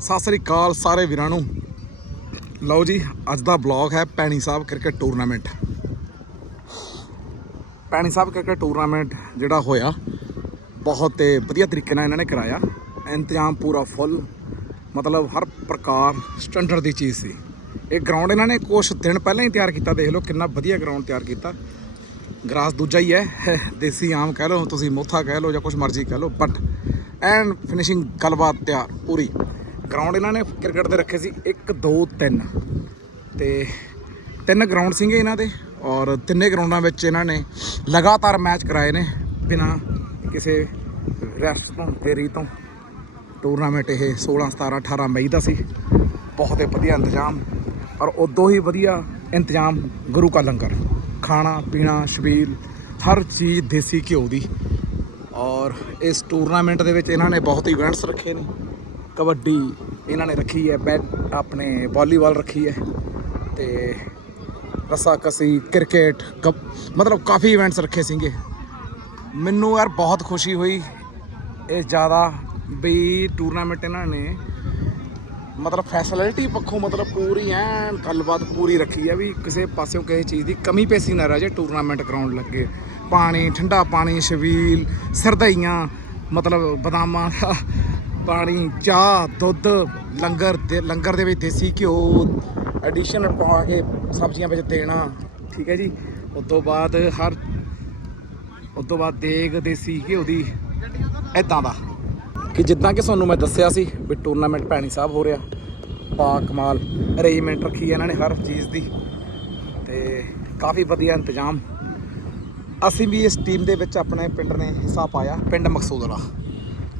ਸਤਿ ਸ੍ਰੀ ਅਕਾਲ ਸਾਰੇ ਵੀਰਾਂ ਨੂੰ। ਲਓ ਜੀ, ਅੱਜ ਦਾ ਬਲੌਗ ਹੈ ਪੈਣੀ ਸਾਹਿਬ ਕ੍ਰਿਕਟ ਟੂਰਨਾਮੈਂਟ ਪੈਣੀ ਸਾਹਿਬ ਕ੍ਰਿਕਟ ਟੂਰਨਾਮੈਂਟ ਜਿਹੜਾ ਹੋਇਆ, ਬਹੁਤ ਵਧੀਆ ਤਰੀਕੇ ਨਾਲ ਇਹਨਾਂ ਨੇ ਕਰਾਇਆ। ਇੰਤਜ਼ਾਮ ਪੂਰਾ ਫੁੱਲ ਮਤਲਬ ਹਰ ਪ੍ਰਕਾਰ ਸਟੈਂਡਰਡ ਦੀ ਚੀਜ਼ ਸੀ। ਇਹ ਗਰਾਊਂਡ ਇਹਨਾਂ ਨੇ ਕੁਝ ਦਿਨ ਪਹਿਲਾਂ ਹੀ ਤਿਆਰ ਕੀਤਾ, ਦੇਖ ਲਓ ਕਿੰਨਾ ਵਧੀਆ ਗਰਾਊਂਡ ਤਿਆਰ ਕੀਤਾ। ਗਰਾਸ ਦੂਜਾ ਹੀ ਹੈ ਦੇਸੀ ਆਮ ਕਹਿ ਲਓ, ਤੁਸੀਂ ਮੋਥਾ ਕਹਿ ਲਓ ਜਾਂ ਕੁਝ ਮਰਜ਼ੀ ਕਹਿ ਲਓ ਬਟ ਐਂਡ ਫਿਨਿਸ਼ਿੰਗ ਗੱਲਬਾਤ ਤਿਆਰ, ਪੂਰੀ। ਗਰਾਊਂਡ ਇਹਨਾਂ ਨੇ ਕ੍ਰਿਕਟ ਦੇ ਰੱਖੇ ਸੀ 1 2 3 ਤੇ ਤਿੰਨ ਗਰਾਊਂਡ ਸੀਗੇ ਇਹਨਾਂ ਦੇ ਔਰ ਤਿੰਨੇ ਗਰਾਊਂਡਾਂ ਵਿੱਚ ਇਹਨਾਂ ਨੇ ਲਗਾਤਾਰ ਮੈਚ ਕਰਾਏ ਨੇ ਬਿਨਾਂ ਕਿਸੇ ਰੈਸਟ ਤੋਂ ਦੇਰੀ ਤੋਂ। ਟੂਰਨਾਮੈਂਟ ਇਹ 16 17 18 ਮਈ ਦਾ ਸੀ। ਬਹੁਤ ਹੀ ਵਧੀਆ ਇੰਤਜ਼ਾਮ ਔਰ ਉਦੋਂ ਹੀ ਵਧੀਆ ਇੰਤਜ਼ਾਮ ਗੁਰੂ ਕਾ ਲੰਗਰ। ਖਾਣਾ, ਪੀਣਾ, ਸ਼ਬੀਲ, ਹਰ ਚੀਜ਼ ਦੇਸੀ ਘਿਓ ਦੀ। ਔਰ ਇਸ ਟੂਰਨਾਮੈਂਟ ਦੇ ਵਿੱਚ ਇਹਨਾਂ ਨੇ ਬਹੁਤ ਇਵੈਂਟਸ ਰੱਖੇ ਨੇ। ਕਬੱਡੀ ਇਹਨਾਂ ਨੇ ਰੱਖੀ ਹੈ ਬੈਟ, ਆਪਣੇ ਵਾਲੀਬਾਲ ਰੱਖੀ ਹੈ ਤੇ ਰੱਸਾਕਸੀ ਕ੍ਰਿਕਟ ਕਬ- ਮਤਲਬ ਕਾਫੀ ਇਵੈਂਟਸ ਰੱਖੇ ਸੀਗੇ। ਮੈਨੂੰ ਯਾਰ ਬਹੁਤ ਖੁਸ਼ੀ ਹੋਈ ਇਹ ਜ਼ਿਆਦਾ ਵੀ ਟੂਰਨਾਮੈਂਟ ਇਹਨਾਂ ਨੇ ਮਤਲਬ ਫੈਸਿਲਿਟੀ ਪੱਖੋਂ ਮਤਲਬ ਪੂਰੀ ਐਨ ਗੱਲਬਾਤ ਪੂਰੀ ਰੱਖੀ ਹੈ ਵੀ ਕਿਸੇ ਪਾਸਿਓਂ ਕਿਸੇ ਚੀਜ਼ ਦੀ ਕਮੀ ਪੇਸੀ ਨਾ ਰਹਿ ਜੇ ਟੂਰਨਾਮੈਂਟ ਕਰਾਉਣ ਲੱਗੇ। ਪਾਣੀ, ਠੰਡਾ ਪਾਣੀ ਛਬੀਲ ਸਰਦਾਈਆਂ, ਮਤਲਬ ਬਦਾਮਾਂ ਦਾ ਪਾਣੀ, ਚਾਹ, ਦੁੱਧ, ਲੰਗਰ ਦੇ ਲੰਗਰ ਦੇ ਵਿੱਚ ਦੇਸੀ ਘਿਓ ਐਡੀਸ਼ਨ ਪਾ ਕੇ ਸਬਜ਼ੀਆਂ ਵਿੱਚ ਦੇਣਾ, ਠੀਕ ਹੈ ਜੀ। ਉਸ ਤੋਂ ਬਾਅਦ ਹਰ, ਉਸ ਤੋਂ ਬਾਅਦ ਦੇਗ, ਦੇਸੀ ਘਿਓ ਦੀ ਇਦਾਂ ਦਾ। ਕਿ ਜਿੱਦਾਂ ਕਿ ਤੁਹਾਨੂੰ ਮੈਂ ਦੱਸਿਆ ਸੀ ਵੀ ਟੂਰਨਾਮੈਂਟ ਭੈਣੀ ਸਾਹਿਬ ਹੋ ਰਿਹਾ ਪਾ ਕਮਾਲ ਅਰੇਂਜਮੈਂਟ ਰੱਖੀ ਹੈ ਇਹਨਾਂ ਨੇ ਹਰ ਚੀਜ਼ ਦੀ, ਤੇ ਕਾਫੀ ਵਧੀਆ ਇੰਤਜ਼ਾਮ। ਅਸੀਂ ਵੀ ਇਸ ਟੀਮ ਦੇ ਵਿੱਚ ਆਪਣੇ ਪਿੰਡ ਨੇ ਹਿੱਸਾ ਪਾਇਆ, ਪਿੰਡ ਮਕਸੂਦਰਾ।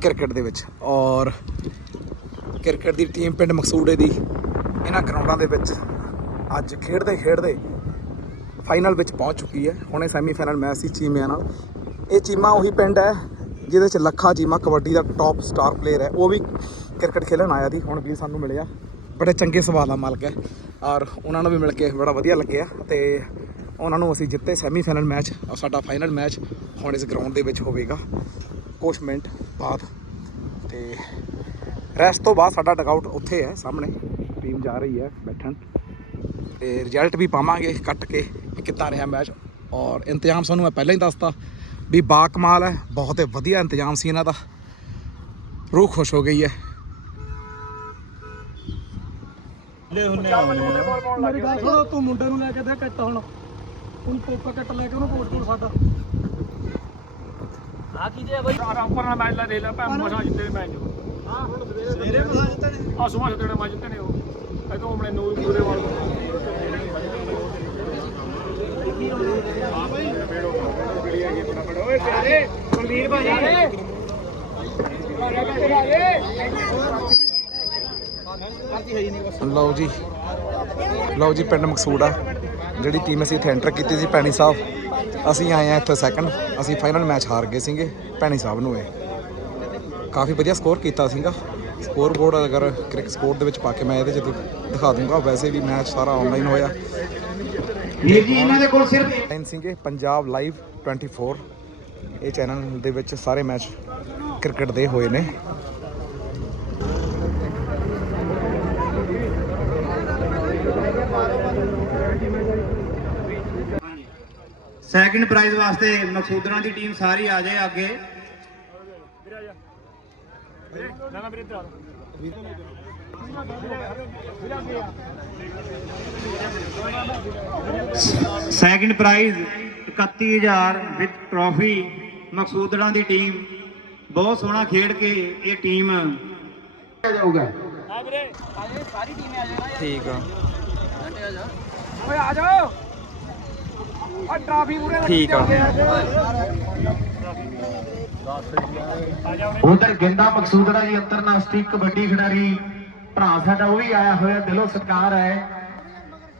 ਕ੍ਰਿਕਟ ਦੇ ਵਿੱਚ ਔਰ ਕ੍ਰਿਕਟ ਦੀ ਟੀਮ ਪਿੰਡ ਮਕਸੂੜੇ ਦੀ ਇਹਨਾਂ ਗਰਾਊਂਡਾਂ ਦੇ ਵਿੱਚ ਅੱਜ ਖੇਡਦੇ ਖੇਡਦੇ ਫਾਈਨਲ ਵਿੱਚ ਪਹੁੰਚ ਚੁੱਕੀ ਹੈ। ਹੁਣੇ ਸੈਮੀਫਾਈਨਲ ਮੈਚ ਸੀ ਚੀਮਿਆਂ ਨਾਲ। ਇਹ ਚੀਮਾ ਉਹੀ ਪਿੰਡ ਹੈ ਜਿਹਦੇ ਚ ਲੱਖਾ ਚੀਮਾ ਕਬੱਡੀ ਦਾ ਟੌਪ ਸਟਾਰ ਪਲੇਅਰ ਹੈ। ਉਹ ਵੀ ਕ੍ਰਿਕਟ ਖੇਡਣ ਆਇਆ ਸੀ। ਹੁਣ ਵੀ ਸਾਨੂੰ ਮਿਲਿਆ। ਬੜੇ ਚੰਗੇ ਸਵਾਲ ਦਾ ਮਾਲਕ ਹੈ ਔਰ ਉਹਨਾਂ ਨੂੰ ਵੀ ਮਿਲ ਕੇ ਬੜਾ ਵਧੀਆ ਲੱਗਿਆ ਤੇ ਉਹਨਾਂ ਨੂੰ ਅਸੀਂ ਜਿੱਤੇ ਸੈਮੀਫਾਈਨਲ ਮੈਚ। ਔਰ ਸਾਡਾ ਫਾਈਨਲ ਮੈਚ ਹੁਣ ਇਸ ਗਰਾਊਂਡ ਦੇ ਵਿੱਚ ਹੋਵੇਗਾ। ਕੁਛ ਮਿੰਟ ਬਾਅਦ। ਤੇ ਰੈਸਟ ਤੋਂ ਬਾਅਦ ਸਾਡਾ ਡਗਆਊਟ ਉੱਥੇ ਹੈ ਸਾਹਮਣੇ। ਟੀਮ ਜਾ ਰਹੀ ਹੈ ਬੈਠਣ। ਤੇ ਰਿਜ਼ਲਟ ਵੀ ਪਾਵਾਂਗੇ ਕੱਟ ਕੇ ਕਿੱਦਾਂ ਰਿਹਾ ਮੈਚ ਔਰ ਇੰਤਜ਼ਾਮ ਸਾਨੂੰ ਮੈਂ ਪਹਿਲਾਂ ਹੀ ਦੱਸਤਾ ਵੀ ਬਾ ਕਮਾਲ ਹੈ ਬਹੁਤ ਹੀ ਵਧੀਆ ਇੰਤਜ਼ਾਮ ਸੀ ਇਹਨਾਂ ਦਾ। ਰੂਹ ਖੁਸ਼ ਹੋ ਗਈ ਹੈ। ਮੇਰੀ ਗੱਲ ਸੁਣੋ ਤੂੰ ਮੁੰਡੇ ਨੂੰ ਲੈ ਕੇ ਦੇ ਕੱਟ ਹੁਣ। ਉਹਨੂੰ ਕੋਕਾ ਕੱਟ ਲੈ ਕੇ ਉਹਨੂੰ ਕੋਟ ਕੋਲ ਸਾਡਾ। ਆ ਕੀ ਜੇ ਬਈ? ਆ ਉੱਪਰ ਨਾਲ ਮੈਚ ਲਾ ਦੇ ਲੈ ਭੈਣ ਮਸਾ ਜਿੱਤੇ ਮੈਚ। ਹਾਂ ਹੁਣ ਸਵੇਰੇ ਮਸਾ ਜਿੱਤੇ ਨੇ। ਆ ਸੁਬਾਹ ਜਿੱਤੇ ਮੈਚ ਜਿੱਤੇ ਨੇ ਉਹ। ਇਹ ਤੋਂ ਆਪਣੇ ਨੂਰ ਪੂਰੇ ਵਾਲ ਓਏ ਪਿਆਰੇ ਕੁਲਵੀਰ ਭਾਜੀ ਲਓ ਜੀ। ਲਓ ਜੀ ਪਿੰਡ ਮਕਸੂੜਾ ਜਿਹੜੀ ਟੀਮ ਅਸੀਂ ਇੱਥੇ ਐਂਟਰ ਕੀਤੀ ਸੀ ਭੈਣੀ ਸਾਹਿਬ। ਅਸੀਂ ਆਏ ਆ ਇੱਥੇ ਸੈਕੰਡ ਅਸੀਂ ਫਾਈਨਲ ਮੈਚ ਹਾਰ ਗਏ ਸੀਗੇ ਭੈਣੀ ਸਾਹਿਬ ਨੂੰ ਇਹ। ਕਾਫੀ ਵਧੀਆ ਸਕੋਰ ਕੀਤਾ ਸੀਗਾ। ਸਕੋਰ ਬੋਰਡ ਅਗਰ ਕ੍ਰਿਕਟ ਸਕੋਰ ਦੇ ਵਿੱਚ ਪਾ ਕੇ ਮੈਂ ਇਹਦੇ 'ਚ ਦਿਖਾ ਦੂੰਗਾ। ਵੈਸੇ ਵੀ ਮੈਚ ਸਾਰਾ ਆਨਲਾਈਨ ਹੋਇਆ। ਵੀਰ ਜੀ ਇਹਨਾਂ ਦੇ ਕੋਲ ਸਿਰਫ ਲਾਈਨ ਸੀਗੇ ਪੰਜਾਬ ਲਾਈਵ 24 ਇਹ ਚੈਨਲ ਦੇ ਵਿੱਚ ਸਾਰੇ ਮੈਚ ਕ੍ਰਿਕਟ ਦੇ ਹੋਏ ਨੇ। ਸੈਕਿੰਡ ਪ੍ਰਾਈਜ਼ ਵਾਸਤੇ ਮਕਸੂਦਰਾਂ ਦੀ ਟੀਮ ਸਾਰੀ ਆ ਜਾਏ ਅੱਗੇ। ਆ second prize 31000 with trophy Maqsudran the team ਬਹੁਤ ਸੋਹਣਾ ਖੇਡ ਕੇ ਇਹ ਟੀਮ ਜਾਊਗਾ। ਆ ਵੀਰੇ ਠੀਕ ਆ। ਓਏ ਆ ਜਾਓ। ਆ ਟਰਾਫੀ ਪੂਰੇ ਠੀਕ ਆ। ਉਧਰ ਗਿੰਦਾ ਮਕਸੂਦਰਾ ਜੀ ਅੰਤਰਰਾਸ਼ਟਰੀ ਕਬੱਡੀ ਖਿਡਾਰੀ ਭਰਾ ਸਾਡਾ ਉਹ ਵੀ ਆਇਆ ਹੋਇਆ ਦਿਲੋਂ ਸਤਿਕਾਰ ਹੈ।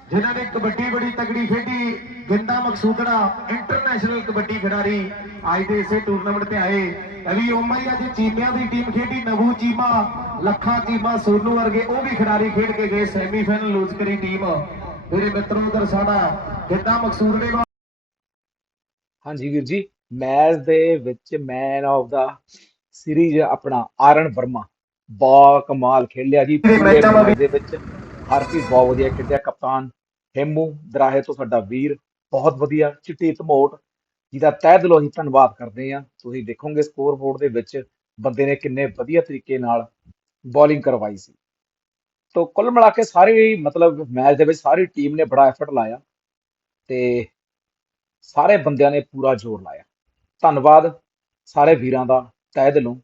ਜਿਨ੍ਹਾਂ ਨੇ ਕਬੱਡੀ ਬੜੀ ਤਗੜੀ ਖੇਡੀ ਗਿੰਦਾ ਮਕਸੂਦਰਾ ਇੰਟਰਨੈਸ਼ਨਲ ਕਬੱਡੀ ਖਿਡਾਰੀ ਅੱਜ ਦੇ ਇਸੇ ਟੂਰਨਾਮੈਂਟ ਤੇ ਆਏ। ਅਲੀ ਓਮਾ ਹੀ ਅੱਜ ਚੀਮਿਆਂ ਦੀ ਟੀਮ ਖੇਡੀ ਨਵੂ ਚੀਮਾ ਲੱਖਾ ਚੀਮਾ ਸੋਨੂ ਵਰਗੇ ਉਹ ਵੀ ਖਿਡਾਰੀ ਖੇਡ ਕੇ ਗਏ ਸੈਮੀਫਾਈਨਲ ਲੂਜ਼ ਕਰੀ ਟੀਮ ਮੇਰੇ ਮਿੱਤਰੋ ਉਧਰ ਸਾਡਾ ਗਿੰਦਾ ਮਕਸੂਦਰੇ ਵਾ। ਹਾਂਜੀ ਵੀਰ ਜੀ ਮੈਚ ਦੇ ਵਿੱਚ ਮੈਨ ਆਫ ਦਾ ਸੀਰੀਜ਼ ਆਪਣਾ ਆਰਨ ਵਰਮਾ ਬਾ ਕਮਾਲ ਖੇਲਿਆ ਜੀ। ਪੂਰੇ ਦਾ ਵਿੱਚ ਹਰਪ੍ਰੀਤ ਬਹੁਤ ਵਧੀਆ ਖੇਡਿਆ ਕਪਤਾਨ ਹੇਮੂ ਦਰਾਹੇ ਤੋਂ ਸਾਡਾ ਵੀਰ ਬਹੁਤ ਵਧੀਆ ਚਿੱਟੀ ਧਮੋਟ ਜਿਹਦਾ ਤਹਿ ਦਿਲੋਂ ਅਸੀਂ ਧੰਨਵਾਦ ਕਰਦੇ ਹਾਂ। ਤੁਸੀਂ ਦੇਖੋਗੇ ਸਕੋਰ ਬੋਰਡ ਦੇ ਵਿੱਚ ਬੰਦੇ ਨੇ ਕਿੰਨੇ ਵਧੀਆ ਤਰੀਕੇ ਨਾਲ ਬੋਲਿੰਗ ਕਰਵਾਈ ਸੀ। ਤੋਂ ਕੁੱਲ ਮਿਲਾ ਕੇ ਸਾਰੇ ਮਤਲਬ ਮੈਚ ਦੇ ਵਿੱਚ ਸਾਰੀ ਟੀਮ ਨੇ ਬੜਾ ਐਫਰਟ ਲਾਇਆ ਤੇ ਸਾਰੇ ਬੰਦਿਆਂ ਨੇ ਪੂਰਾ ਜ਼ੋਰ ਲਾਇਆ। ਧੰਨਵਾਦ ਸਾਰੇ ਵੀਰਾਂ ਦਾ, ਤਹਿ ਦਿਲੋਂ।